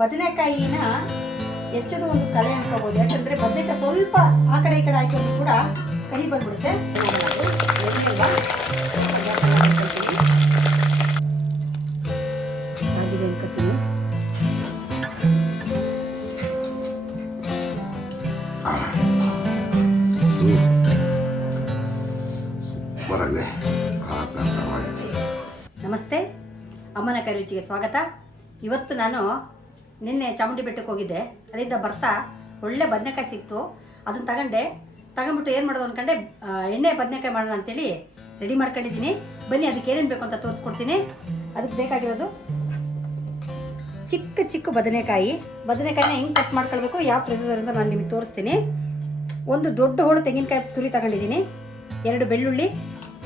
ಬದನೆಕಾಯಿನ ಹೆಚ್ಚದು ಒಂದು ಕಲೆ ಅನ್ಕೋಬಹುದು. ಯಾಕಂದ್ರೆ ಬದನೆಕಾಯಿ ಸ್ವಲ್ಪ ಆ ಕಡೆ ಈ ಕಡೆ ಆಯ್ತು ಅಂದ್ರೂ ಕೂಡ ಕಹಿ ಬಂದ್ಬಿಡುತ್ತೆ. ನಮಸ್ತೆ, ಅಮ್ಮನ ಕೈ ರುಚಿಗೆ ಸ್ವಾಗತ. ಇವತ್ತು ನಾನು ನಿನ್ನೆ ಚಾಮುಂಡಿ ಬೆಟ್ಟಕ್ಕೆ ಹೋಗಿದ್ದೆ. ಅಲ್ಲಿಂದ ಬರ್ತಾ ಒಳ್ಳೆ ಬದನೆಕಾಯಿ ಸಿಕ್ತು. ಅದನ್ನು ತಗೊಂಡ್ಬಿಟ್ಟು ಏನು ಮಾಡೋದು ಅಂದ್ಕೊಂಡೆ, ಎಣ್ಣೆ ಬದನೆಕಾಯಿ ಮಾಡೋಣ ಅಂತೇಳಿ ರೆಡಿ ಮಾಡ್ಕೊಂಡಿದ್ದೀನಿ. ಬನ್ನಿ ಅದಕ್ಕೆ ಏನೇನು ಬೇಕು ಅಂತ ತೋರಿಸ್ಕೊಡ್ತೀನಿ. ಅದಕ್ಕೆ ಬೇಕಾಗಿರೋದು ಚಿಕ್ಕ ಚಿಕ್ಕ ಬದನೆಕಾಯಿನ ಹೆಂಗೆ ಕಟ್ ಮಾಡ್ಕೊಳ್ಬೇಕು, ಯಾವ ಪ್ರೊಸೀಜರಿಂದ ನಾನು ನಿಮಗೆ ತೋರಿಸ್ತೀನಿ. ಒಂದು ದೊಡ್ಡ ಹೋಳು ತೆಂಗಿನಕಾಯಿ ತುರಿ ತಗೊಂಡಿದ್ದೀನಿ, 2 ಬೆಳ್ಳುಳ್ಳಿ,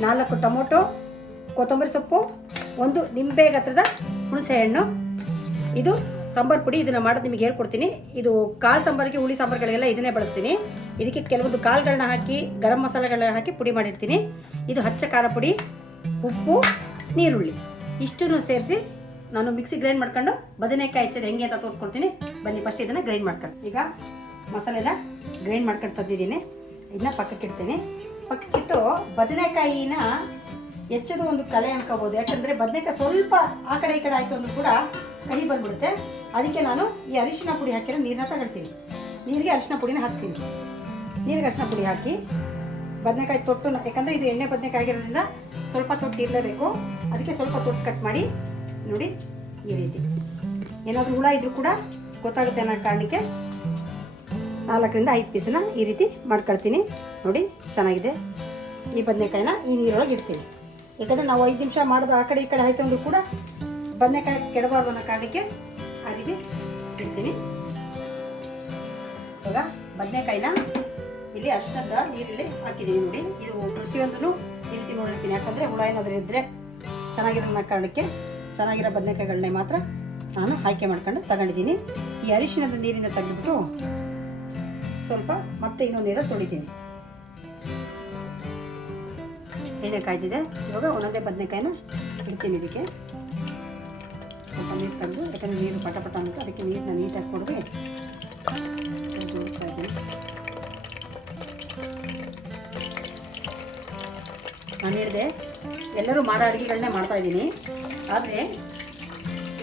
4 ಟೊಮೊಟೊ, ಕೊತ್ತಂಬರಿ ಸೊಪ್ಪು, 1 ನಿಂಬೆ ಗಾತ್ರದ ಹುಣಸೆ ಹಣ್ಣು. ಇದು ಸಾಂಬಾರು ಪುಡಿ. ಇದನ್ನು ಮಾಡೋದು ನಿಮಗೆ ಹೇಳ್ಕೊಡ್ತೀನಿ. ಇದು ಕಾಳು ಸಾಂಬಾರಿಗೆ, ಹುಳಿ ಸಾಂಬಾರುಗಳಿಗೆಲ್ಲ ಇದನ್ನೇ ಬಳಸ್ತೀನಿ. ಇದಕ್ಕೆ ಕೆಲವೊಂದು ಕಾಳುಗಳನ್ನ ಹಾಕಿ, ಗರಂ ಮಸಾಲೆಗಳನ್ನ ಹಾಕಿ ಪುಡಿ ಮಾಡಿರ್ತೀನಿ. ಇದು ಹಚ್ಚ ಖಾರ ಪುಡಿ, ಉಪ್ಪು, ನೀರುಳ್ಳಿ ಇಷ್ಟನ್ನು ಸೇರಿಸಿ ನಾನು ಮಿಕ್ಸಿ ಗ್ರೈಂಡ್ ಮಾಡ್ಕೊಂಡು ಬದನೆಕಾಯಿ ಹೆಚ್ಚೋದು ಹೆಂಗೆ ಅಂತ ತೋರಿಸ್ಕೊಡ್ತೀನಿ. ಬನ್ನಿ ಫಸ್ಟ್ ಇದನ್ನು ಗ್ರೈಂಡ್ ಮಾಡ್ಕೊಂಡು. ಈಗ ಮಸಾಲೆನ ಗ್ರೈಂಡ್ ಮಾಡ್ಕೊಂಡು ತಂದಿದ್ದೀನಿ. ಇದನ್ನ ಪಕ್ಕಕ್ಕಿಡ್ತೀನಿ. ಪಕ್ಕಕ್ಕಿಟ್ಟು ಬದನೆಕಾಯಿನ ಹೆಚ್ಚದು ಒಂದು ಕಲೆ ಅನ್ಕೋಬಹುದು. ಯಾಕಂದರೆ ಬದನೆಕಾಯಿ ಸ್ವಲ್ಪ ಆ ಕಡೆ ಈ ಕಡೆ ಆಯಿತು ಅಂದ್ರೂ ಕೂಡ ಕಹಿ ಬಂದ್ಬಿಡುತ್ತೆ. ಅದಕ್ಕೆ ನಾನು ಈ ಅರಿಶಿನ ಪುಡಿ ಹಾಕಿರೋ ನೀರನ್ನ ತಗೊಳ್ತೀನಿ. ನೀರಿಗೆ ಅರಿಶಿನ ಪುಡಿನ ಹಾಕ್ತೀನಿ. ನೀರಿಗೆ ಅರಿಶಿನ ಪುಡಿ ಹಾಕಿ ಬದನೆಕಾಯಿ ತೊಟ್ಟು, ಯಾಕಂದರೆ ಇದು ಎಣ್ಣೆ ಬದನೆಕಾಯಿ ಆಗಿರೋದ್ರಿಂದ ಸ್ವಲ್ಪ ತೊಟ್ಟು ಇರಲೇಬೇಕು. ಅದಕ್ಕೆ ಸ್ವಲ್ಪ ತೊಟ್ಟು ಕಟ್ ಮಾಡಿ ನೋಡಿ ಈ ರೀತಿ. ಏನಾದರೂ ಹುಳ ಇದ್ರೂ ಕೂಡ ಗೊತ್ತಾಗುತ್ತೆ ಅನ್ನೋ ಕಾರಣಕ್ಕೆ 4ರಿಂದ 5 ಪೀಸನ್ನ ಈ ರೀತಿ ಮಾಡ್ಕೊಳ್ತೀನಿ. ನೋಡಿ ಚೆನ್ನಾಗಿದೆ. ಈ ಬದನೆಕಾಯಿನ ಈ ನೀರೊಳಗೆ ಇಡ್ತೀನಿ. ಯಾಕಂದರೆ ನಾವು 5 ನಿಮಿಷ ಮಾಡೋದು ಆ ಕಡೆ ಈ ಕಡೆ ಆಯಿತು ಅಂದ್ರೂ ಕೂಡ ಬದನೆಕಾಯಿ ಕೆಡಬಾರ್ದು ಅನ್ನೋ ಕಾರಣಕ್ಕೆ ಆ ರೀತಿ ಇಡ್ತೀನಿ. ಇವಾಗ ಬದನೆಕಾಯಿನ ಇಲ್ಲಿ ಅಷ್ಟದ ನೀರಲ್ಲಿ ಹಾಕಿದ್ದೀನಿ ನೋಡಿ. ಇದು ಪ್ರತಿಯೊಂದನ್ನು ಈ ರೀತಿ ನೋಡಿರ್ತೀನಿ. ಯಾಕಂದರೆ ಹುಳ ಏನಾದರೂ ಇದ್ದರೆ ಚೆನ್ನಾಗಿರೋ ಕಾರಣಕ್ಕೆ ಚೆನ್ನಾಗಿರೋ ಬದನೆಕಾಯಿಗಳನ್ನೇ ಮಾತ್ರ ನಾನು ಆಯ್ಕೆ ಮಾಡ್ಕೊಂಡು ತಗೊಂಡಿದ್ದೀನಿ. ಈ ಅರಿಶಿಣದ ನೀರಿಂದ ತೆಗೆದುಬಿಟ್ಟು ಸ್ವಲ್ಪ ಮತ್ತೆ ಇನ್ನೊಂದು ನೀರಲ್ಲಿ ತೊಳಿತೀನಿ. ಎಣ್ಣೆ ಕಾಯ್ದಿದೆ. ಇವಾಗ ಒಂದೊಂದೇ ಬದನೆಕಾಯಿನ ಇಡ್ತೀನಿ. ಇದಕ್ಕೆ ಸ್ವಲ್ಪ ನೀರು ತೆಗೆದು, ಯಾಕಂದರೆ ನೀರು ಪಟ ಅಂತ, ಅದಕ್ಕೆ ನೀರನ್ನ ನೀಟಾಗಿ ಕೊಡದೆ ಜೋಡಿಸ್ತಾ ಇದ್ದೀನಿ. ನಾನು ಹೇಳಿದೆ ಎಲ್ಲರೂ ಮಾಡೋ ಅಡುಗೆಗಳನ್ನೇ ಮಾಡ್ತಾಯಿದ್ದೀನಿ. ಆದರೆ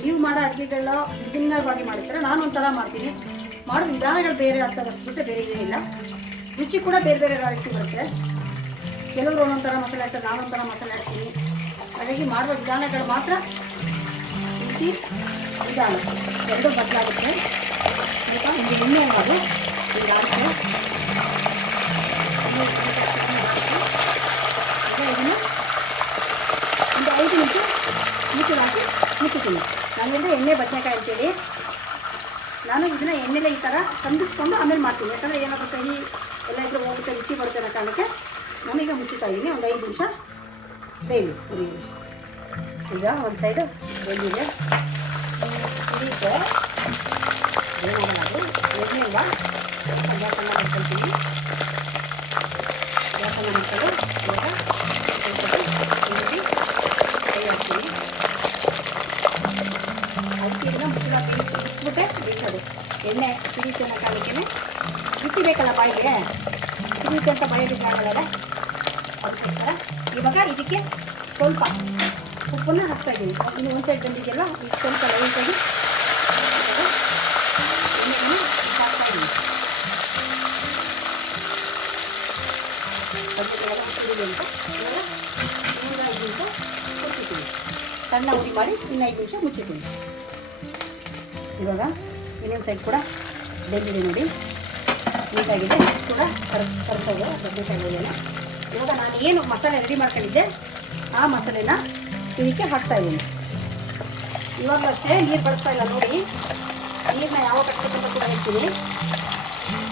ನೀವು ಮಾಡೋ ಅಡುಗೆಗಳನ್ನ ವಿಭಿನ್ನವಾಗಿ ಮಾಡಿರ್ತಾರೆ. ನಾನು ಒಂಥರ ಮಾಡ್ತೀನಿ. ಮಾಡೋ ವಿಧಾನಗಳು ಬೇರೆ ಅಂತ ಬಿಟ್ಟರೆ ಬೇರೆ ಏನಿಲ್ಲ. ರುಚಿ ಕೂಡ ಬೇರೆ ಬೇರೆ ರೀತಿ ಬರುತ್ತೆ. ಕೆಲವರು ಒಂದೊಂಥರ ಮಸಾಲೆ ಹಾಕ್ತಾರೆ, ನಾನೊಂಥರ ಮಸಾಲೆ ಹಾಕ್ತೀನಿ. ಹಾಗಾಗಿ ಮಾಡುವ ವಿಧಾನಗಳು ಮಾತ್ರ ರುಚಿ ವಿಧಾನ ಎರಡೂ ಬದಲಾಗುತ್ತೆ. ಈಗ ಒಂದು ಎಣ್ಣೆ ಅನ್ನೋದು ಈಗ ಹಾಕಿ ಇದನ್ನು ಒಂದು 5 ನಿಮಿಷ ಮುಚ್ಚಲು ಹಾಕಿ ಮುಚ್ಚುತ್ತೀನಿ. ನಾನಿಂದ ಎಣ್ಣೆ ಬದನೆಕಾಯಿ ಅಂತೇಳಿ ನಾನು ಇದನ್ನು ಎಣ್ಣೆಲೆ ಈ ಥರ ಕಂದಿಸ್ಕೊಂಡು ಆಮೇಲೆ ಮಾಡ್ತೀನಿ. ಯಾಕಂದರೆ ಏನಾದರೂ ಕೈ ಎಲ್ಲ ಇದ್ರೂ ಹೋಗುತ್ತೆ, ರುಚಿ ಬರುತ್ತೆ ಅನ್ನೋ ಕಾರಣಕ್ಕೆ ನಾನೀಗ ಮುಚ್ಚುತ್ತಾ ಇದ್ದೀನಿ. ಒಂದು 5 ನಿಮಿಷ ಬೇಯಲಿ ಉರಿಲಿ. ಈಗ ಒಂದು ಸೈಡು ಬೆಂದಿದೆ. ಇದಕ್ಕೆ ಏನಾಗೋದು ಎಣ್ಣೆಯಿಂದ ಗ್ಯಾಸನ್ನು ಮಾಡ್ಕೊಳ್ತೀನಿ. ಗ್ಯಾಸನ್ನು ಮಾಡ್ಕೊಂಡು ಇವಾಗ ಕೈ ಹಾಕ್ತೀನಿ. ಅದಕ್ಕೆ ಇದನ್ನ ಮುಚ್ಚಿಬಿಟ್ಟೆ ಬೇಯಿಸೋದು. ಎಣ್ಣೆ ಸಿಡಿತು ಅನ್ನೋ ಕಾರಣಕ್ಕೆ ರುಚಿ ಬೇಕಲ್ಲ ಬಾಯಿಗೆ. ಸಿಡಿತು ಅಂತ ಬಾಯಿಗೆ ಆಗಲ್ಲ. ಅದಕ್ಕೋಸ್ಕರ ಇವಾಗ ಇದಕ್ಕೆ ಸ್ವಲ್ಪ ಉಪ್ಪನ್ನು ಹಾಕ್ತಾಯಿದ್ದೀನಿ. ಇನ್ನು ಒಂದು ಸೈಡ್ ಬಂದಿದೆಯಲ್ಲ, ಈಗ ಸ್ವಲ್ಪ ಲೈಟಾಗಿ ಎಣ್ಣೆಯನ್ನು ಹಾಕ್ತಾಯಿದ್ದೀನಿ. ಉಪ್ಪಿದೆ ಅಂತ ಇವಾಗ ಇನ್ನೊಂದು 5 ನಿಮಿಷ ಮುಚ್ಚಿದ್ದೀನಿ. ಸಣ್ಣ ಉರಿ ಮಾಡಿ ಇನ್ನು 5 ನಿಮಿಷ ಮುಚ್ಚಿದ್ದೀನಿ. ಇವಾಗ ಇನ್ನೊಂದು ಸೈಡ್ ಕೂಡ ಬೆಂದಿದೆ ನೋಡಿ, ನೀಟಾಗಿದೆ. ಕೂಡ ಕರ್ಕೋದು ಬದನೆಕಾಯಿಗಳನ್ನ. ಇವಾಗ ನಾನು ಏನು ಮಸಾಲೆ ರೆಡಿ ಮಾಡ್ಕೊಂಡಿದ್ದೆ ಆ ಮಸಾಲೆನ ಇದಕ್ಕೆ ಹಾಕ್ತಾಯಿದ್ದೀನಿ. ಇವಾಗ ಅಷ್ಟೇ ನೀರು ಬಳಸ್ತಾ ಇಲ್ಲ ನೋಡಿ. ನೀರನ್ನ ಯಾವಾಗ ಕಟ್ಬೇಕಂತ ಕೂಡ ಹೇಳ್ತೀನಿ.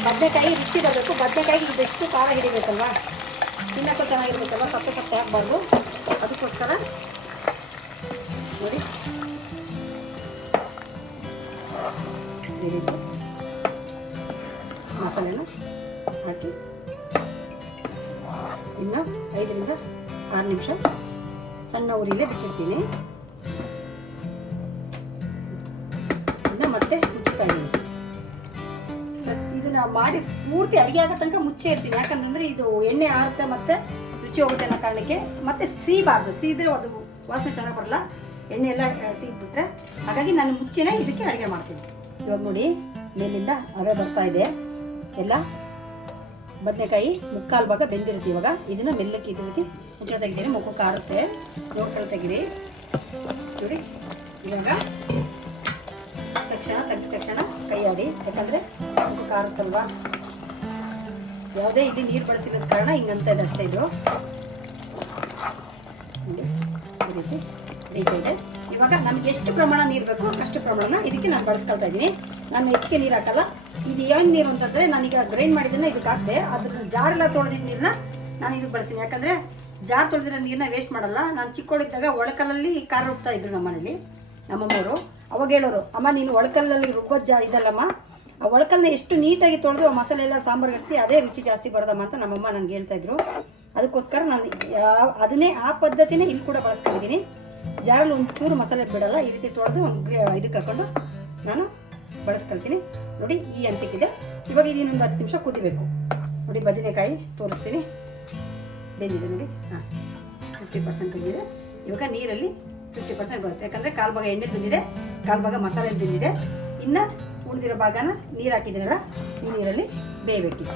ಬದನೆಕಾಯಿ ರುಚಿ ಬರಬೇಕು. ಬದನೆಕಾಯಿಗೆ ಇದೆಷ್ಟು ಖಾರ ಹಿಡಿಬೇಕಲ್ವ, ತಿನ್ನೋಕ್ಕೂ ಚೆನ್ನಾಗಿರ್ಬೇಕಲ್ವ, ಸಪ್ಪೆ ಆಗಬಾರ್ದು. ಅದಕ್ಕೋಸ್ಕರ ನೋಡಿ ಈ ರೀತಿ ಮಸಾಲೆನ ಹಾಕಿ ಇನ್ನು 5ರಿಂದ 6 ನಿಮಿಷ ಸಣ್ಣ ಉರಿಲೇ ಬಿಟ್ಟಿರ್ತೀನಿ. ಇನ್ನು ಮತ್ತೆ ಮತ್ತು ಮುಚ್ಚುತ್ತಾ ಇದ್ದೀನಿ. ಇದನ್ನ ಮಾಡಿ ಪೂರ್ತಿ ಅಡುಗೆ ಆಗೋ ತನಕ ಮುಚ್ಚೇ ಇರ್ತೀನಿ. ಯಾಕಂತಂದರೆ ಇದು ಎಣ್ಣೆ ಆರುತ್ತೆ ಮತ್ತು ರುಚಿ ಹೋಗುತ್ತೆ ಅನ್ನೋ ಕಾರಣಕ್ಕೆ. ಮತ್ತು ಸೀಬಾರ್ದು, ಸೀದ್ರೆ ಅದು ವಾಸನೆ ಚೆನ್ನಾಗಿ ಬರಲ್ಲ, ಎಣ್ಣೆ ಎಲ್ಲ ಸೀದ್ಬಿಟ್ರೆ. ಹಾಗಾಗಿ ನಾನು ಮುಚ್ಚೆನೇ ಇದಕ್ಕೆ ಅಡುಗೆ ಮಾಡ್ತೀನಿ. ಇವಾಗ ನೋಡಿ ಮೇಲಿಂದ ಹವೆ ಬರ್ತಾ ಇದೆ ಎಲ್ಲ. ಬದನೆಕಾಯಿ ಮುಕ್ಕಾಲು ಭಾಗ ಬೆಂದಿರುತ್ತೆ. ಇವಾಗ ಇದನ್ನು ಮೆಲ್ಲಕ್ಕೆ ಇದ ರೀತಿ ಮುಚ್ಚಳ ತೆಗಿತೀನಿ. ಮುಖಕ್ಕೆ ಆರುತ್ತೆ, ನೋಡ್ಕೊಳ್ಳಿ ತೆಗೀರಿ ನೋಡಿ. ಇವಾಗ ತೆಗೆದ ತಕ್ಷಣ ಕೈ ಆಡಿ, ಯಾಕಂದರೆ ಮುಖಕ್ಕೆ ಆರುತ್ತಲ್ವ. ಯಾವುದೇ ಇಲ್ಲಿ ನೀರು ಬಳಸಿರೋದ ಕಾರಣ ಹಿಂಗಂತ ಇದೆ ಅಷ್ಟೇ. ಇದು ಈ ರೀತಿ ಬೇಯ್ತಾ ಇದೆ. ಇವಾಗ ನಮಗೆ ಎಷ್ಟು ಪ್ರಮಾಣ ನೀರು ಬೇಕು ಅಷ್ಟು ಪ್ರಮಾಣ ಇದಕ್ಕೆ ನಾನು ಬಳಸ್ಕೊಳ್ತಾ ಇದ್ದೀನಿ. ನಾನು ಹೆಚ್ಚಿಗೆ ನೀರು ಹಾಕಲ್ಲ. ಇದು ಏನು ನೀರು ಅಂತಂದರೆ ನಾನೀಗ ಗ್ರೈಂಡ್ ಮಾಡಿದ್ದನ್ನು ಇದಕ್ಕೆ ಹಾಕಿದೆ. ಅದ್ರ ಜಾರೆಲ್ಲ ತೊಳೆದಿದ್ದ ನೀರನ್ನ ನಾನು ಇದಕ್ಕೆ ಬಳಸ್ತೀನಿ. ಯಾಕಂದರೆ ಜಾರ್ ತೊಳೆದಿರೋ ನೀರನ್ನ ವೇಸ್ಟ್ ಮಾಡಲ್ಲ. ನಾನು ಚಿಕ್ಕವಳಿದ್ದಾಗ ಒಳಕಲ್ಲಲ್ಲಿ ಖಾರ ರುಬ್ತಾ ಇದ್ರು ನಮ್ಮ ಮನೇಲಿ ನಮ್ಮಮ್ಮವರು. ಅವಾಗ ಹೇಳೋರು, ಅಮ್ಮ ನೀನು ಒಳಕಲ್ಲಲ್ಲಿ ರುಬ್ಬೋದು ಇದಲ್ಲಮ್ಮ, ಆ ಒಳಕಲ್ಲನ್ನ ಎಷ್ಟು ನೀಟಾಗಿ ತೊಳೆದು ಆ ಮಸಾಲೆ ಎಲ್ಲ ಸಾಂಬಾರು ಹಾಕ್ತಿ ಅದೇ ರುಚಿ ಜಾಸ್ತಿ ಬರೋದಮ್ಮ ಅಂತ ನಮ್ಮಮ್ಮ ನನಗೆ ಹೇಳ್ತಾಯಿದ್ರು. ಅದಕ್ಕೋಸ್ಕರ ನಾನು ಅದನ್ನೇ ಆ ಪದ್ಧತಿನೇ ಇಲ್ಲಿ ಕೂಡ ಬಳಸ್ಕೊಂಡಿದ್ದೀನಿ. ಜಾರಲ್ಲಿ ಒಂಚೂರು ಮಸಾಲೆ ಬಿಡಲ್ಲ, ಈ ರೀತಿ ತೊಳೆದು ಒಂದು ಇದಕ್ಕೆ ಹಾಕ್ಕೊಂಡು ನಾನು ಬಳಸ್ಕೊಳ್ತೀನಿ. ನೋಡಿ ಈ ಹಂತಕ್ಕಿದೆ. ಇವಾಗ ಇದನ್ನೊಂದು 10 ನಿಮಿಷ ಕುದಿಬೇಕು. ನೋಡಿ ಬದನೆಕಾಯಿ ತೋರಿಸ್ತೀನಿ, ಬೆಂದಿದೆ ನೋಡಿ. ಹಾಂ 50% ಬೆಂದಿದೆ. ಇವಾಗ ನೀರಲ್ಲಿ 50% ಬರುತ್ತೆ. ಯಾಕಂದರೆ ಕಾಲು ಭಾಗ ಎಣ್ಣೆ ಬೆಂದಿದೆ, ಕಾಲು ಭಾಗ ಮಸಾಲೆ ಬೆಂದಿದೆ. ಇನ್ನು ಉಳಿದಿರೋ ಭಾಗನ ನೀರು ಹಾಕಿದ್ದೀನಲ್ಲ, ಈ ನೀರಲ್ಲಿ ಬೇಯಬೇಕಿದೆ.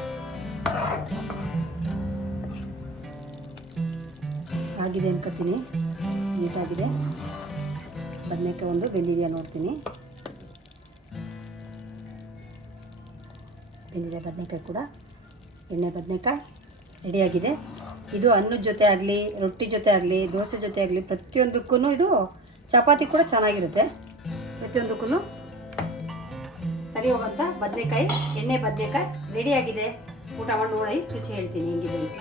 ಆಗಿದೆ ಅನ್ಕೋತೀನಿ, ನೀಟಾಗಿದೆ. ಬದನೆಕಾಯಿ ಒಂದು ಬೆಂದಿದೆಯಾ ನೋಡ್ತೀನಿ. ಬೆಂದಿದೆ ಬದನೆಕಾಯಿ ಕೂಡ. ಎಣ್ಣೆ ಬದನೆಕಾಯಿ ರೆಡಿಯಾಗಿದೆ. ಇದು ಅನ್ನದ ಜೊತೆ ಆಗಲಿ, ರೊಟ್ಟಿ ಜೊತೆ ಆಗಲಿ, ದೋಸೆ ಜೊತೆ ಆಗಲಿ, ಪ್ರತಿಯೊಂದಕ್ಕೂ ಇದು ಚಪಾತಿ ಕೂಡ ಚೆನ್ನಾಗಿರುತ್ತೆ. ಪ್ರತಿಯೊಂದಕ್ಕೂ ಸರಿ ಹೋಗುವಂಥ ಬದನೆಕಾಯಿ, ಎಣ್ಣೆ ಬದನೆಕಾಯಿ ರೆಡಿಯಾಗಿದೆ. ಊಟ ಮಾಡಿ ನೋಡಿ ರುಚಿ ಹೇಳ್ತೀನಿ ಹೆಂಗಿದೆ ಅಂತ.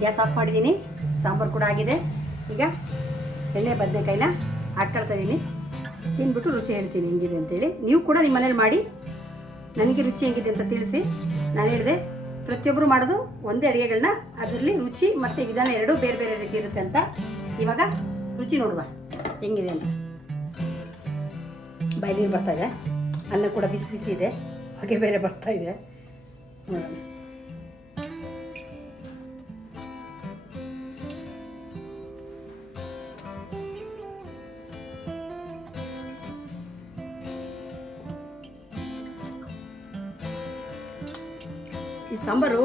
ಗ್ಯಾಸ್ ಆಫ್ ಮಾಡಿದ್ದೀನಿ. ಸಾಂಬಾರು ಕೂಡ ಆಗಿದೆ. ಈಗ ಎಣ್ಣೆ ಬದನೆಕಾಯಿನ ಹಾಕ್ಕೊಳ್ತಾ ಇದ್ದೀನಿ. ತಿಂದ್ಬಿಟ್ಟು ರುಚಿ ಹೇಳ್ತೀನಿ ಹೆಂಗಿದೆ ಅಂತೇಳಿ. ನೀವು ಕೂಡ ನಿಮ್ಮ ಮನೇಲಿ ಮಾಡಿ ನನಗೆ ರುಚಿ ಹೆಂಗಿದೆ ಅಂತ ತಿಳಿಸಿ. ನಾನು ಹೇಳಿದೆ ಪ್ರತಿಯೊಬ್ಬರು ಮಾಡೋದು ಒಂದೇ ಅಡುಗೆಗಳನ್ನ, ಅದರಲ್ಲಿ ರುಚಿ ಮತ್ತು ವಿಧಾನ ಎರಡೂ ಬೇರೆ ಬೇರೆ ರೀತಿ ಇರುತ್ತೆ ಅಂತ. ಇವಾಗ ರುಚಿ ನೋಡುವ ಹೆಂಗಿದೆ ಅಂತ. ಬಾಯಿ ನೀರು ಬರ್ತಾಯಿದೆ. ಅನ್ನ ಕೂಡ ಬಿಸಿ ಬಿಸಿ ಇದೆ, ಹೊಗೆ ಬೇರೆ ಬರ್ತಾಯಿದೆ. ನೋಡೋಣ. ಈ ಸಾಂಬಾರು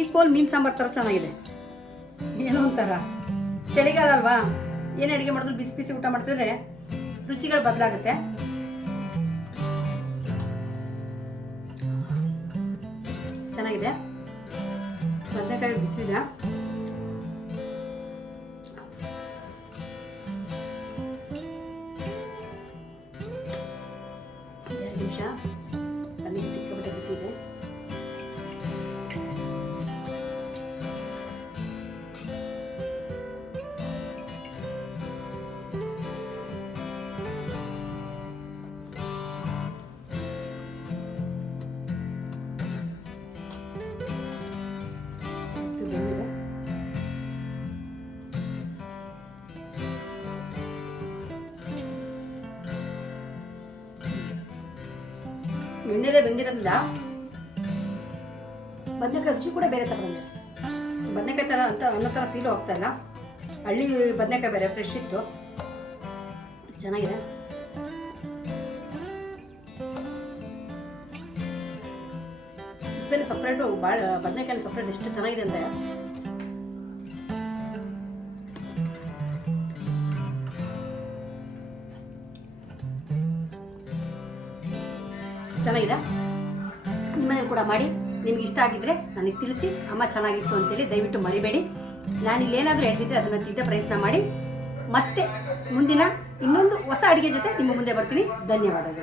ಈಕ್ವಲ್ ಮೀನು ಸಾಂಬಾರು ಥರ ಚೆನ್ನಾಗಿದೆ. ಏನೋ ಒಂಥರ ಚಳಿಗಾಲ ಅಲ್ವಾ, ಏನು ಅಡುಗೆ ಮಾಡಿದ್ರು ಬಿಸಿ ಬಿಸಿ ಊಟ ಮಾಡ್ತಿದ್ರೆ ರುಚಿಗಳು ಬದಲಾಗುತ್ತೆ. ಚೆನ್ನಾಗಿದೆ. ಬದನೆಕಾಯಿ ಬಿಸಿದೆ. 2 ನಿಮಿಷ ಅಲ್ಲಿ ಸಿಕ್ಕಾಪಟ್ಟೆ ಬಿಸಿದೆ. ಎಣ್ಣೆಲೆ ಬೆಂದಿರೋದ್ರಿಂದ ಬದನೆಕಾಯಿ ರುಚಿ ಕೂಡ ಬೇರೆ ಥರ ಬಂದಿದೆ. ಬದನೆಕಾಯಿ ಥರ ಅಂತ ಅನ್ನೋ ಥರ ಫೀಲು ಹೋಗ್ತಾ ಇಲ್ಲ. ಹಳ್ಳಿ ಬದನೆಕಾಯಿ ಬೇರೆ ಫ್ರೆಶ್ ಇತ್ತು, ಚೆನ್ನಾಗಿದೆ. ಸಿಪ್ಪೆಲ್ಲ ಸಪ್ರೇಟು, ಭಾಳ ಬದನೆಕಾಯಿ ಸಪ್ರೇಟ್ ಎಷ್ಟು ಚೆನ್ನಾಗಿದೆ ಅಂದರೆ ಚೆನ್ನಾಗಿದೆ. ನಿಮ್ಮನೇಲಿ ಕೂಡ ಮಾಡಿ ನಿಮ್ಗೆ ಇಷ್ಟ ಆಗಿದ್ದರೆ ನನಗೆ ತಿಳಿಸಿ. ಅಮ್ಮ ಚೆನ್ನಾಗಿತ್ತು ಅಂತೇಳಿ ದಯವಿಟ್ಟು ಮರಿಬೇಡಿ. ನಾನಿಲ್ಲಿ ಏನಾದರೂ ಹೇಳ್ತಿದ್ದರೆ ಅದನ್ನು ತಿದ್ದ ಪ್ರಯತ್ನ ಮಾಡಿ. ಮತ್ತೆ ಮುಂದಿನ ಇನ್ನೊಂದು ಹೊಸ ಅಡುಗೆ ಜೊತೆ ನಿಮ್ಮ ಮುಂದೆ ಬರ್ತೀನಿ. ಧನ್ಯವಾದಗಳು.